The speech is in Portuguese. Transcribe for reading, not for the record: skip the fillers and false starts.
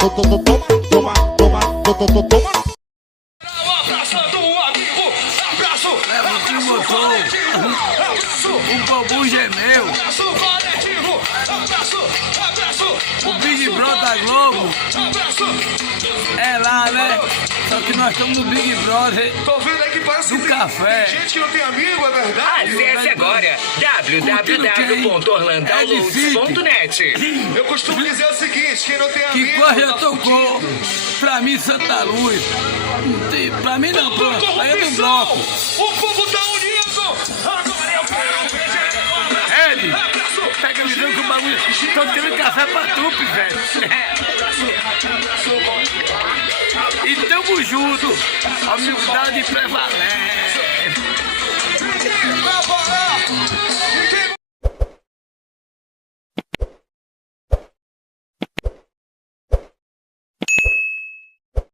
toma. Abraçando um amigo, abraço, Leva o que botou. O Bobu gemeu. abraço coletivo, abraço, O Big Brother da Globo abraço. é lá, né? Só que nós estamos no Big Brother Tô vendo aí que parece do que café. tem gente que não tem amigo, é verdade? Acesse agora www.orlandoalunos.net. Eu costumo dizer o seguinte, quem não tem Que amigo... coisa tá tocou pra mim Santa Luz. Não tem, pra mim não, aí é do bloco. O povo tá unido! Agora eu quero ver Ed, pega a visão que o bagulho. Tô tendo café pra tu, velho. E tamo junto. A humildade prevalece.